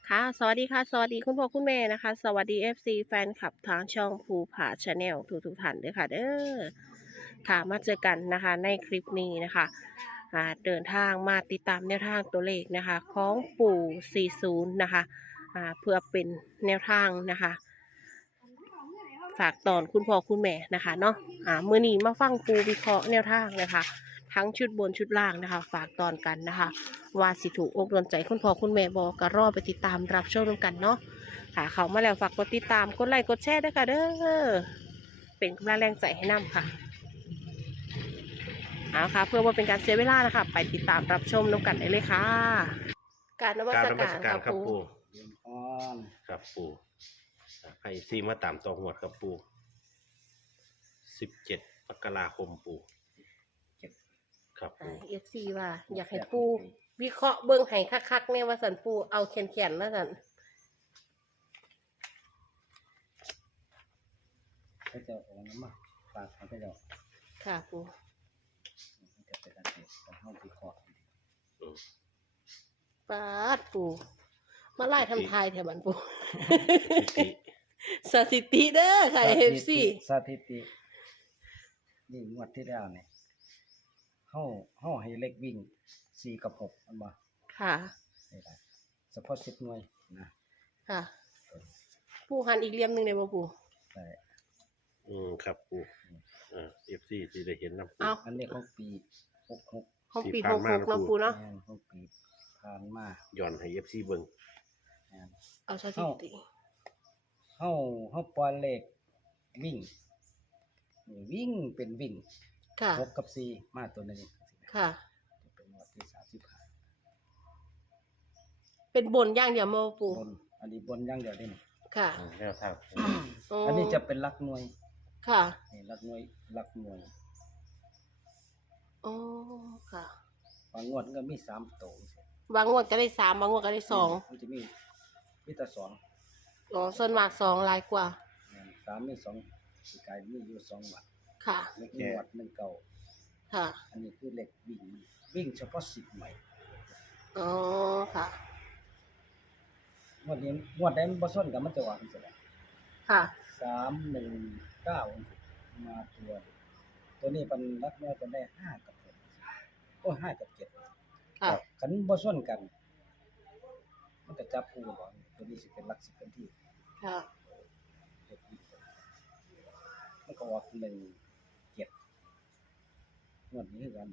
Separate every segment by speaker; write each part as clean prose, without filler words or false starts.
Speaker 1: ค่ะสวัสดีค่ะสวัสดีคุณพ่อคุณแม่นะคะสวัสดี FC แฟนคลับทางช่องภูผาชาแนลทุกท่านด้วยค่ะเด้อค่ะมาเจอกันนะคะในคลิปนี้นะคะเดินทางมาติดตามแนวทางตัวเลขนะคะของปู่40นะคะเพื่อเป็นแนวทางนะคะฝากตอนคุณพ่อคุณแม่นะคะเนาะมื้อนี้มาฟังปูวิเคราะห์แนวทางนะคะทั้งชุดบนชุดล่างนะคะฝากตอนกันนะคะ ว่าสิถูกอกโดนใจคุณพ่อคุณแม่บอกก็รอไปติดตามรับชมกันเนาะค่ะเขามาแล้วฝากกดติดตามกดไลค์กดแชร์ด้วยค่ะเด้อเป็นกำลังแรงใจให้นำค่ะเอาค่ะเพื่อว่าเป็นการเสียเวลานะคะไปติดตามรับชมน้กันได้เลยค่ะการนมัสการค่ะ
Speaker 2: ครับ
Speaker 1: ปู
Speaker 2: ปู
Speaker 3: เรียนพร
Speaker 2: ครับปูให้ซีมาตามตองหวดครับปู17 มกราคมปูครับปู
Speaker 1: FC ว่าอยากให้ปูวิเคราะห์เบิ่งให้คักๆเนี่ยว่าสันปูเอาแขนๆแล้วสัน
Speaker 3: พระเจ้าองค์นั้นมาฝากพระเจ้า
Speaker 1: ค่ะปู
Speaker 3: จะเป็นการเทศน์ห้องวิเคราะห์
Speaker 1: ปาดปูมาไล่ทำทายแถวบันปู สถิติเด้อค่ะ FC
Speaker 3: สถิตินี่งวดที่แล้วเนี่ยเฮาให้เล็กวิ่ง4 กับ 6มันมา
Speaker 1: ค่ะ
Speaker 3: ได้เฉพาะ10 หน่วยนะ
Speaker 1: ค่ะปูหันอีกเหลี่ยมหนึ่งเลยบ่ปู
Speaker 3: ได้
Speaker 2: ครับปูFC ที่ได้เห็นนะปู
Speaker 3: อันนี้ของปี66
Speaker 1: ของปี66เนาะปูเนาะ
Speaker 3: ของปีผ่านมา
Speaker 2: ย้อนให้ FC เบิ่ง
Speaker 1: เอาสถิติ
Speaker 3: เฮาปล่อยเลขวิ่งเป็นวิ่ง
Speaker 1: ค่ะ
Speaker 3: 6 กับ 4มาตัวนึง
Speaker 1: ค่ะ
Speaker 3: จะเป็นงวดที่35
Speaker 1: เป็นบนอย่างเดียวบ่ปู
Speaker 3: บนอันนี้บนอย่างเดียวได้นี่
Speaker 1: ค่ะ
Speaker 2: แนวทาง
Speaker 3: อันนี้จะเป็นหลักหน่วย
Speaker 1: ค่ะ
Speaker 3: นี่หลักหน่วย
Speaker 1: อ๋อค่ะ
Speaker 3: บางงวดก็มี3ตัว
Speaker 1: บางงวดก็ได้3บางงวดก็ได้2
Speaker 3: มันจะมีแต่2
Speaker 1: อ๋อส่วนมาก2หลายกว่า
Speaker 3: 3มี2สิกายมีอยู่2วัด
Speaker 1: ค่ะ
Speaker 3: เลขวัด1เก่า
Speaker 1: ค่ะ
Speaker 3: อันนี้คือเลขวิ่งเฉพาะ10ใหม่
Speaker 1: อ๋อค่ะ
Speaker 3: งวดใดมันบ่ซ้นกันมันจะว่าจังซี่แหละ
Speaker 1: ค่ะ
Speaker 3: 319มาตัวนี้เป็นหลักหน่วยเป็นได้5 กับ 6โอ้5 กับ 7
Speaker 1: ค่ะ
Speaker 3: คันบ่ซ้นกันมันก็จับคู่บ่ตัวนี้สิเป็นหลัก10เป็นที่
Speaker 1: ค่ะ
Speaker 3: มันก็ออก1 7งวดนี้คือกัน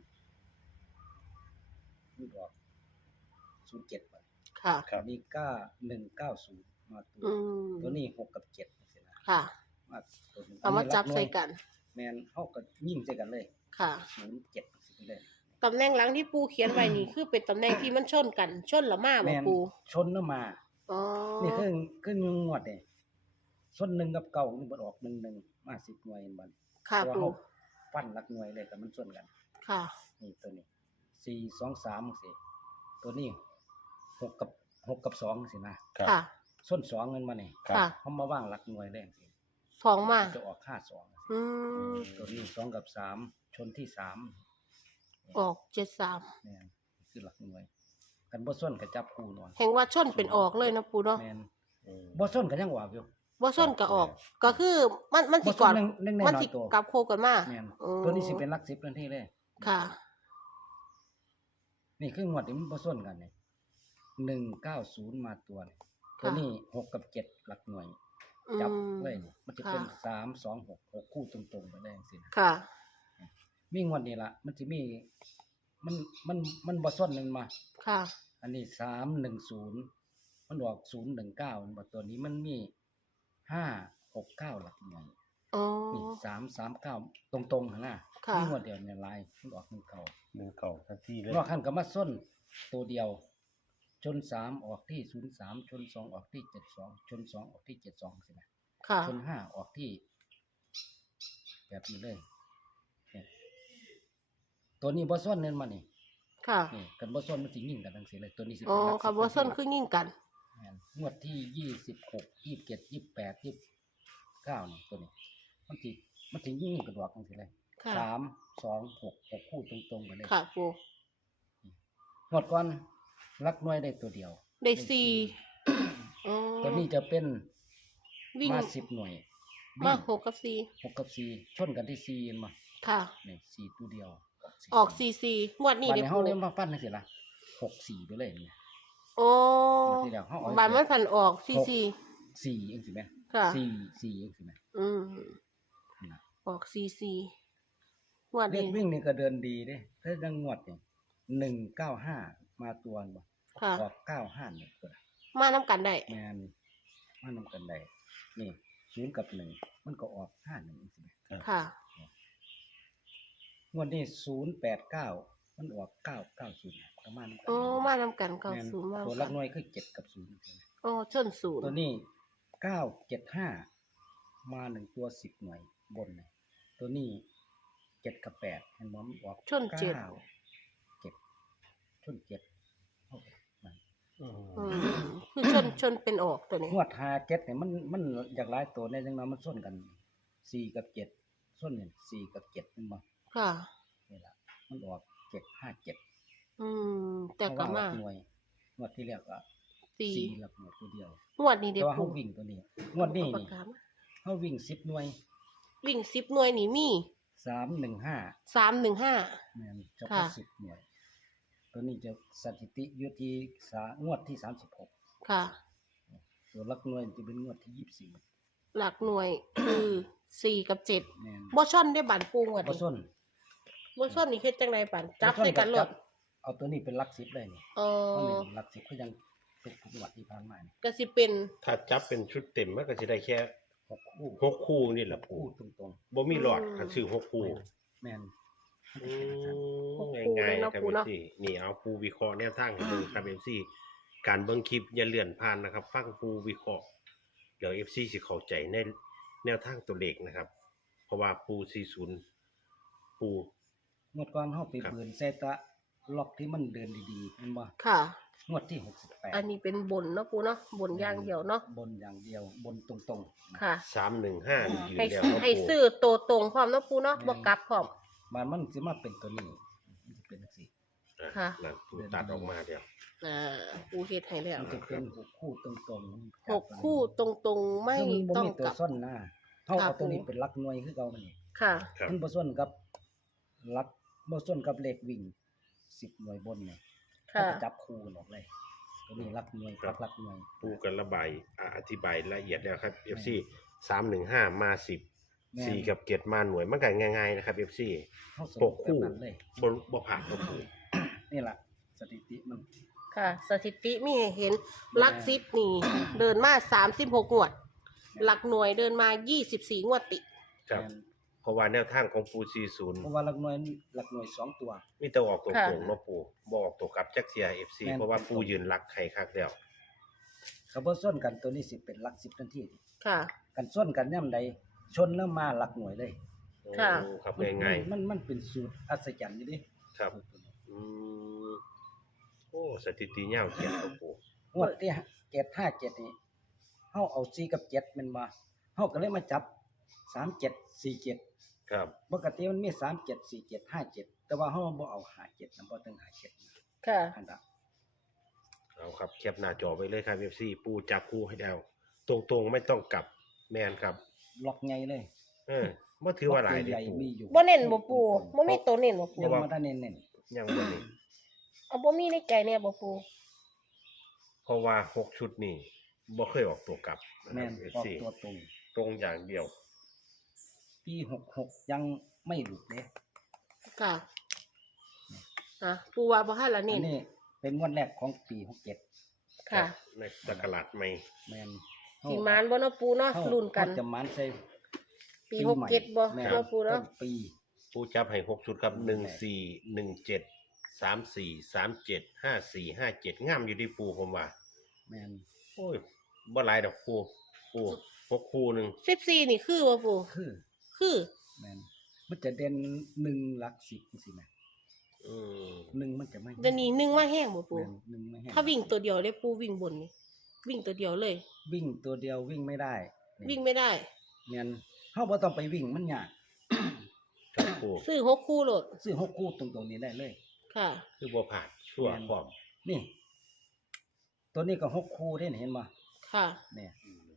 Speaker 3: มันออก07บัด
Speaker 1: ค่ะ
Speaker 3: อันนี้190มาตัวนี้6 กับ 7จังซี่นะ
Speaker 1: ค่ะ
Speaker 3: มาตัวนึง
Speaker 1: เอามาจับใส่กัน
Speaker 3: แม่นเฮาก็ยิงใส่กันเลย
Speaker 1: ค่ะ
Speaker 3: 07จังซี่เลย
Speaker 1: ตำแหน่งหลังที่ปูเขียนไว้นี่คือเป็นตำแหน่งที่มันชนกันชนละมาบ่ปู
Speaker 3: ชนแล้วมา
Speaker 1: อ๋อ
Speaker 3: นี่คืองวดนี่ส่วน1 กับเก่ามันบ่ออก11มา10หน่วยบัด
Speaker 1: ค่ะปู
Speaker 3: ฟันหลักหน่วยเลยแต่มันส่วนกัน
Speaker 1: ค่ะ
Speaker 3: นี่ตัวนี้4 2 3จังซี่ตัวนี้6 กับ2จังซี่นะ
Speaker 1: ค่ะ
Speaker 3: ส่วน2เงินมานี่
Speaker 1: ค่ะ
Speaker 3: เฮามาวางหลักหน่วยเลยจังซี่
Speaker 1: 2มา
Speaker 3: จะออก52ตัวนี้2 กับ 3ชนที่3
Speaker 1: ออก73
Speaker 3: แม่นคือหลักหน่วยกันบ่ซ้นก็จับคู่เนาะ
Speaker 1: แห่งว่าชนเป็นออกเลยนะปูเนาะ
Speaker 3: แม่นบ่ซ้นก็ยังออกอยู่
Speaker 1: บ่ชนก็ออกก็คือมันสิก่อนมันสิกลับโคกันมา
Speaker 3: แม่นตัวนี้สิเป็นหลัก10ทันทีเลย
Speaker 1: ค่ะ
Speaker 3: นี่คืองวดนี้มันบ่ซ้นกันนี่190มาตัวนี่ตัวนี้6 กับ 7หลักหน่วยจับเลยมันจะเป็น3 2 6 6คู่ตรงๆไปได้จังซี่นะ
Speaker 1: ค่ะ
Speaker 3: มีงวดนี้ล่ะมันสิมีมันบ่ซ้นมันมา
Speaker 1: ค่ะ
Speaker 3: อันนี้310มันออก019มันบ่ตัวนี้มันมี569หลักหน่วย
Speaker 1: อ๋อ
Speaker 3: นี่339ตรงๆหั่นน่ะมีงวดเดียวเนี่ยลายมันออก1เก่า
Speaker 2: ทันทีเลย
Speaker 3: รอบคันก็มาซ้นตัวเดียวชน3ออกที่03ชน2ออกที่72ชน2ออกที่72ใช่มั้ย
Speaker 1: ค่ะ
Speaker 3: ชน5ออกที่แบบนี้เลยตัวนี้บ่ซ้นเน้นมานี่
Speaker 1: ค่ะ
Speaker 3: นี่กันบ่ซ้นมันสิยิงกันจังซี่เลยตัวนี้สิ
Speaker 1: อ๋อค่ะบ่ซ้นคือยิงกัน
Speaker 3: งวดที่26 27 28 29นี่ตัวนี้มันสิยิงกันดอกจังซี่เลย3 2 6 6คู่ตรงๆกันเลย
Speaker 1: ค่ะปู
Speaker 3: งวดก่อนหลักหน่วยได้ตัวเดียว
Speaker 1: ได้4 อ๋อ
Speaker 3: ตัวนี้จะเป็น
Speaker 1: วิ่ง
Speaker 3: มา10หน่วย
Speaker 1: มา
Speaker 3: วิ่ง
Speaker 1: 6 กับ
Speaker 3: 6กับ4ชนกันที่4เห็นบ่
Speaker 1: 4ค่ะ
Speaker 3: นี่4ตัวเดียว
Speaker 1: ออก4 4งวดนี้
Speaker 3: บัด
Speaker 1: เด้
Speaker 3: นี้
Speaker 1: อ
Speaker 3: เฮา
Speaker 1: ปู
Speaker 3: เลยมาฟันจังซี่ล่ะ6 4ไปเลยเนี่ย
Speaker 1: โอ้
Speaker 3: งวดที่แล้วเฮาเอา
Speaker 1: บาดมันพันออก
Speaker 3: หก
Speaker 1: 4 4
Speaker 3: 4จังซี่แหม
Speaker 1: ค่ะ
Speaker 3: 4จังซี่แหม
Speaker 1: อืม
Speaker 3: นั่นน่ะ
Speaker 1: ออก4 4งวด
Speaker 3: เล
Speaker 1: นี้
Speaker 3: ขวิ่งนี่ก็เดินดีเด้ถ้าจังงวดนี่195มาตัวบ่
Speaker 1: ค่ะ
Speaker 3: ออก95นี่ก็ได้
Speaker 1: มานํกันได้
Speaker 3: แม่นมานำกันได้นี่0กับ1มันก็ออก51จังซี่แหม
Speaker 1: ค่ะ
Speaker 3: งวดนี้089มันออก990ประมาณนั้น
Speaker 1: โอ้มานํกันก็
Speaker 3: แม่น
Speaker 1: 0มา
Speaker 3: ตัว
Speaker 1: นำ
Speaker 3: หลั
Speaker 1: กั
Speaker 3: ก
Speaker 1: น
Speaker 3: หน่วยคือ7กับ0ใช่ไหม
Speaker 1: โอ้ชน
Speaker 3: ตัว
Speaker 1: 0
Speaker 3: นี้975มา1ตัว10หน่วยบนเนี่ยตัวนี้7กับ8เห็นบ่มันออก
Speaker 1: ชน7
Speaker 3: 7ชน7เอาไปนั่น
Speaker 2: อืม
Speaker 1: อืมคือชนเป็นออกตัวนี้
Speaker 3: งวด57เนี่ยมันอยากหลายตัวแน่จังนั้นมันส้นกัน4กับ7ส้นเนี่ย4กับ7เห็นบ่
Speaker 1: ค่ะ
Speaker 3: นี่ล่ะมันออก757
Speaker 1: อืมแต่ก็
Speaker 3: เพระว่
Speaker 1: มา
Speaker 3: หลัหน่วยงวดที่แล้วก็
Speaker 1: 4
Speaker 3: 4หลักหน่วยตัวเดียว
Speaker 1: งวดนี้
Speaker 3: แต่
Speaker 1: เด้อ
Speaker 3: ว่า
Speaker 1: ปู
Speaker 3: เฮาวิ่งตัวนี้งวดนี้
Speaker 1: เอาปา
Speaker 3: นี่
Speaker 1: กกามา
Speaker 3: เฮาวิ่ง10หน่วย
Speaker 1: วิ่ง10หน่วยนี่มี
Speaker 3: 315
Speaker 1: 315
Speaker 3: แม่นเฉ
Speaker 1: ค่ะ
Speaker 3: พาะ10หน่วย ตัวนี้จะสถิติอยู่ที่งวดที่36
Speaker 1: ค่ะ
Speaker 3: ตัวหลักหน่วยจะเป็นงวดที่24
Speaker 1: หลักหน่วยคือ4กับ7
Speaker 3: แม่น
Speaker 1: บ่ช่อนได้บันปูงวด
Speaker 3: บ่
Speaker 1: นี้
Speaker 3: ส้น
Speaker 1: บ่ช่อนนี่เฮ็ดจังไดบันจับ
Speaker 3: บ่ส้
Speaker 1: ใส่กันโล
Speaker 3: จั
Speaker 1: ด
Speaker 3: เอาตัวนี้เป็นหลัก10เลยนี่
Speaker 1: เอ
Speaker 3: เพราะ
Speaker 1: อ
Speaker 3: นี่หลัก10ก็ยังเป็นทุกงวดที่ผ่านมานี่
Speaker 1: ก็สิเป็น
Speaker 2: ถ้าจับเป็นชุดเต็มมันก็จะได้แค่
Speaker 3: 6คู่
Speaker 2: 6คู่นี่แหละปู
Speaker 3: คู่ตรง
Speaker 2: บ่มีหลอดคันซื้อ6
Speaker 3: ๆ
Speaker 2: คู่
Speaker 3: แม่น
Speaker 2: อื
Speaker 1: หก
Speaker 2: ม
Speaker 1: คู่
Speaker 2: ง่าย
Speaker 1: เลย
Speaker 2: ๆ
Speaker 1: เนาะ
Speaker 2: ครับ
Speaker 1: ปูเนาะ
Speaker 2: MC นี่เอาปูวิเคราะห์แนวทางให้ดูครับ MC การเบิ่งคลิปอย่าเลื่อนผ่านนะครับ ฟังปูวิเคราะห์เดี๋ยว FC สิเข้าใจในแนวทางตัวเลขนะครับ เพราะว่าปู40ปู
Speaker 3: งวดก่อนเฮาไป
Speaker 2: ครับ
Speaker 3: เบิ่นใส่ตะล็อกที่มันเดินดีๆแม่นบ่
Speaker 1: ค่ะ
Speaker 3: งวดที่
Speaker 1: อันนี้เป็นบนเนาะปูเนาะบนอย่างเดียวเนาะ
Speaker 3: บนอย่างเดียวบนตรงๆ
Speaker 1: ค่ะ
Speaker 2: 315นี่ยืน
Speaker 1: ให้
Speaker 2: แล้วเนาะ
Speaker 1: ให้
Speaker 2: ปู
Speaker 1: ซื้อโตวตรงพร้อมเนาะปูเนาะบ่กลับพร้อม
Speaker 3: มันสิมาเป็นตัวนี้มันจะเป็นจังซี่
Speaker 2: อ่ะ
Speaker 1: ค่ะ
Speaker 2: นั่นปูตัดออกมาเดี๋ยว
Speaker 1: ปูเฮ็ดให้แล้ว
Speaker 3: มันจะเป็น6คู่ตรงๆ
Speaker 1: 6คู่ตรงๆไม่
Speaker 3: คือมันบ่
Speaker 1: ต้อง
Speaker 3: มีตั
Speaker 1: ก
Speaker 3: ว
Speaker 1: ลับ
Speaker 3: ส้นนะเฮา
Speaker 1: ครั
Speaker 3: เอา
Speaker 1: บ
Speaker 3: ตัวนี้เป็นหลักหน่วยคือเก่ามันนี่
Speaker 1: ค่ะ
Speaker 2: ครับ
Speaker 3: มันบ่ส้นกับหลักบ่ส้นกับเลขวิ่ง10หน่วยบนนี่
Speaker 1: ค่ะ
Speaker 3: เขาจะจับคู่ออกเลย ตัวนี้หลักหน่วยกับหลักหน่วย
Speaker 2: ปูกันระบายอธิบายละเอียดแล้วครับ FC 315มา10
Speaker 3: แม่น
Speaker 2: 4กับ7มาหน่วยมันก็ง่ายๆนะครับ FC
Speaker 3: เฮาส
Speaker 2: ห
Speaker 3: รุ
Speaker 2: ก
Speaker 3: ปแบบ
Speaker 2: คู่
Speaker 3: นั้นเลย
Speaker 2: บ่ผ่านครับปู
Speaker 3: นี่ล่ะสถิติมัน
Speaker 1: ค่ะ สถิติมีให้เห็นหลักซิปนี่ เดินมา36งวด หลักหน่วยเดินมา24งวดติด
Speaker 2: ครับ
Speaker 3: แม่น
Speaker 2: เพราะว่าแนวทางของปู
Speaker 3: เพราะว่าหลักหน่วย2ตัว
Speaker 2: 40มีแต่ออกตัว
Speaker 1: ค่ะ
Speaker 2: โกงเนาะปูบ่ออกตัวกลับจักเทีย FC
Speaker 3: แม่น
Speaker 2: เพราะว่าปูยืนหลักไข่คักแล้ว
Speaker 3: ก็บ่ส้นกันตัวนี้สิเป็นหลัก10ทันที
Speaker 1: ค่ะ
Speaker 3: กันส้นกันย่ํใดชนแล้วมาหลักหน่วยเลย
Speaker 1: ค่ะ
Speaker 2: โอ้ครับง่าย
Speaker 3: มันเป็นสูตรอัศจรรย์อยู่ดิ
Speaker 2: ๆครับอืมโอ้สถิติยาวเกียรติครับปู
Speaker 3: งวดที่757นี่เฮาเอา4กับ7แม่นบ่เฮาก็เลยมาจับ37 47
Speaker 2: ครับ
Speaker 3: ปกติมันมี37 47 57แต่ว่าเฮาบ่เอา57นำบ่ถึง57
Speaker 1: ค่ะ
Speaker 3: อันน่ะ
Speaker 2: เอาครับแคปหน้าจอไว้เลยครับ FC ปูจับคู่ให้แล้วตรงๆไม่ต้องกลับแม่นครับ
Speaker 3: ล็อกใหญ่เลย
Speaker 2: บ่ถือว่าหลาย
Speaker 3: ล็อก
Speaker 2: เด้
Speaker 3: ใหญ่
Speaker 2: ปู
Speaker 3: มีอยู่
Speaker 1: บ่เน้นบ่ปูบ่มีตัวเน้นบ่ปู
Speaker 3: ยังบ่ทันเน้น
Speaker 2: ยังบ่นี่
Speaker 1: เอาบ่มีในใจแน่บ่ปู
Speaker 2: เพราะว่า6ชุดนี่บ่เคยออกตัวกลับ
Speaker 3: ๆแม่น
Speaker 2: นะครับ
Speaker 3: ออก
Speaker 2: FC
Speaker 3: ตัวตรง
Speaker 2: ตรงอย่างเดียว
Speaker 3: ปี66ยังไม่หลุดเด้
Speaker 1: ค่ะปูว่าบ่ทันละ
Speaker 3: อั
Speaker 1: เน้น
Speaker 3: นนี้เป็นงวดแรกของปี67
Speaker 1: ค่ะ
Speaker 2: ในตะกราดใหม่
Speaker 3: แม่น
Speaker 1: สิมานบ่เนาะปูเนาะ
Speaker 3: เฮา
Speaker 1: ลุ้นกัน
Speaker 3: เฮาจะมานใส่
Speaker 1: ปี
Speaker 3: ใหม่
Speaker 1: 67บ่
Speaker 3: แม่น
Speaker 1: เนาะปูเนาะ
Speaker 3: ต้นปี
Speaker 2: ปูจับให้6ชุดครับ
Speaker 3: แม่น
Speaker 2: 14 17 34 37 54 57งามอยู่ที่ปูผมว่า
Speaker 3: แม่น
Speaker 2: โอ้ยบ่หลายดอกปู6คู่หนึง
Speaker 1: 14นี่คือบ่ปู
Speaker 3: คือ
Speaker 1: คือ
Speaker 3: แม่นมันจะเด่น1หลัก10จังซี่แหม
Speaker 2: อืม
Speaker 3: 1มันจะไม่
Speaker 1: เดี๋ยวนี้1มาแห้งบ่ปู
Speaker 3: แม่นหนึ่งไม่ให้
Speaker 1: ถ้าวิ่งตัวเดียวได้ปูวิ่งบนนี่วิ่งตัวเดียวเลย
Speaker 3: วิ่งตัวเดียววิ่งไม่ได้นี่
Speaker 1: วิ่งไม่ได้
Speaker 3: แม่นเฮาบ่ต้องไปวิ่งมันยาก
Speaker 2: ครับปู
Speaker 1: ซื้อ6คู่โหลด
Speaker 3: ซื้อ6คู่ตรงๆนี้ได้เลย
Speaker 1: ค่ะ
Speaker 2: คือบ่ผ่านชั่วพร้อม
Speaker 3: นี่ ตัวนี้ก็6คู่เด้นี่เห็นบ่
Speaker 1: ค่ะ
Speaker 3: เนี่ย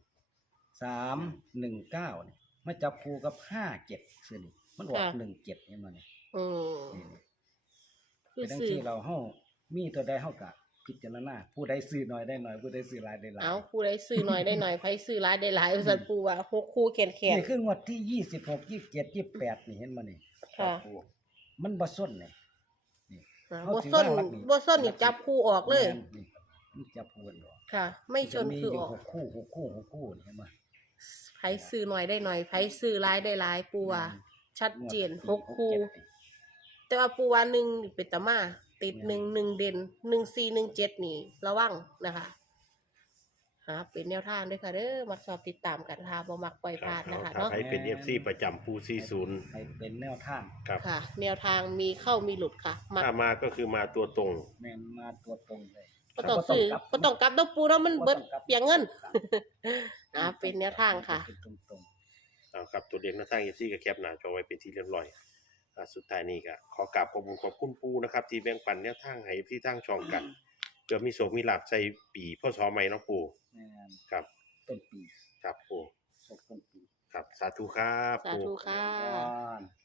Speaker 3: 319เนี่ยมาจับคู่กับ57ซื่อนี่มันออก
Speaker 1: ค่ะ
Speaker 3: 17เห็นบ่เนี่ย
Speaker 1: อืม
Speaker 3: นี่
Speaker 1: คื
Speaker 3: เป็
Speaker 1: อน
Speaker 3: จัง
Speaker 1: ซื้อ
Speaker 3: ซี่เราเฮามีตัวใดเฮาก็พิจารณาผู้ใดซื้อน้อยได้น้อยผู้ใดซื้อหลายได้หลาย
Speaker 1: เอาผู้ใดซื้อหน่อยได้หน่อยไผซื้อหลายได้หลายว่าซั่นปูว่า6คู่แขน
Speaker 3: นี่คืองวดที่26 27 28นี่เห็นบ่นี่
Speaker 1: ค่ะ
Speaker 3: มันบ่ส้นนี่นี่
Speaker 1: ๆอ่า
Speaker 3: เขา
Speaker 1: บ่
Speaker 3: ถือ
Speaker 1: ส้น
Speaker 3: ว่ารักนี่
Speaker 1: บ่ส้นนี่จับคู่ออกเลย
Speaker 3: แม่นนี่มันจับคู่กันออก
Speaker 1: ค่ะ ไม่ชนคือออก
Speaker 3: หกคู่6คู่6คู่นี่เห็นบ่
Speaker 1: ไผซื้อหน่อยได้หน่อยไผซื้อหลายได้หลายปูว่าชัดเจน6คู่ แต่ว่าปูว่า1นี่เป็นตามาติด1เด่น1417นี่ระวังนะคะเป็นแนวทางด้วยค่ะเด้อมักชอบติดตามกันค่ะบ่มักปล่อยพลาดนะคะ
Speaker 2: ถ้า
Speaker 1: เนาะ
Speaker 2: ใครเป็น FC ประจำปู40
Speaker 3: ให้เป็นแนวทาง
Speaker 2: ครับ
Speaker 1: ค่ะ แนวทางมีเข้ามีหลุดค่ะมัก
Speaker 2: ถ้ามาก็คือมาตัวตรง
Speaker 3: แม่นมาตัวตรงเลย
Speaker 1: บ่ต้องซื้อบ่ต้องกลับดอกปูเนาะมันเบิดเปลียงเงิน
Speaker 3: ครับ
Speaker 1: เป็นแนวทางค่ะ
Speaker 3: เป็นตรง
Speaker 2: ครับตัวเด็กหน้าทาง FC ก็แคปหน้าจอไว้เป็นที่เรียบร้อยสุดท้ายนี้ก็ขอกราบขอบคุณปูนะครับ ที่แบ่งปันแนวทางให้ FC ทางช่องกันเพื่อมีโชคมีลาภใส่ปีพศใหม่เนาะปู
Speaker 3: ๆแม่น
Speaker 2: ครับ
Speaker 3: ต้นปี
Speaker 2: ครับปู
Speaker 3: ต้นปี
Speaker 2: ครับสาธุครับ
Speaker 1: สาธุค่ะ
Speaker 3: ก่อน